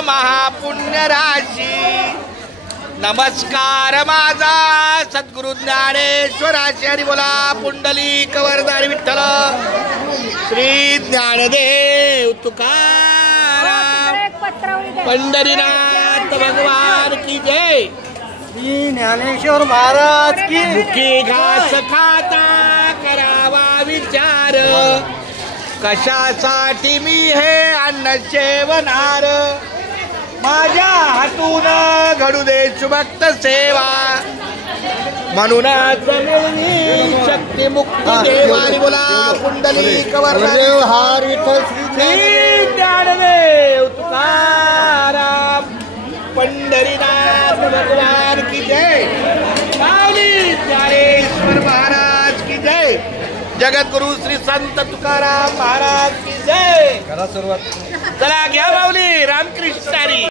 महापुण्य राशी नमस्कार माझा सद्गुरु ज्ञानेश्वराशी. हरी बोला पुंडलिक वरदारी विठ्ठल श्री ज्ञानदेव तुकाराम पंढरीनाथ भगवान की जय. श्री ज्ञानेश्वर महाराज की. मुखी घास खाता करावा विचार कशासाठी मी हे अन्न सेवनार. माझ्या हातून घडू दे सुभक्त सेवा म्हणूनच मिळली शक्ती मुक्ती देवानी. बोला पुंडलिक वरदारी विठ्ठल श्री ज्ञानदेव तुकाराम पंढरीनाथ भगवान की जय. माऊली ज्ञानेश्वर महाराज की जय. जगद्गुरु श्री संत तुकाराम महाराज की जय. करा सुरुवात. चला घ्या माऊली रामकृष्ण हरी.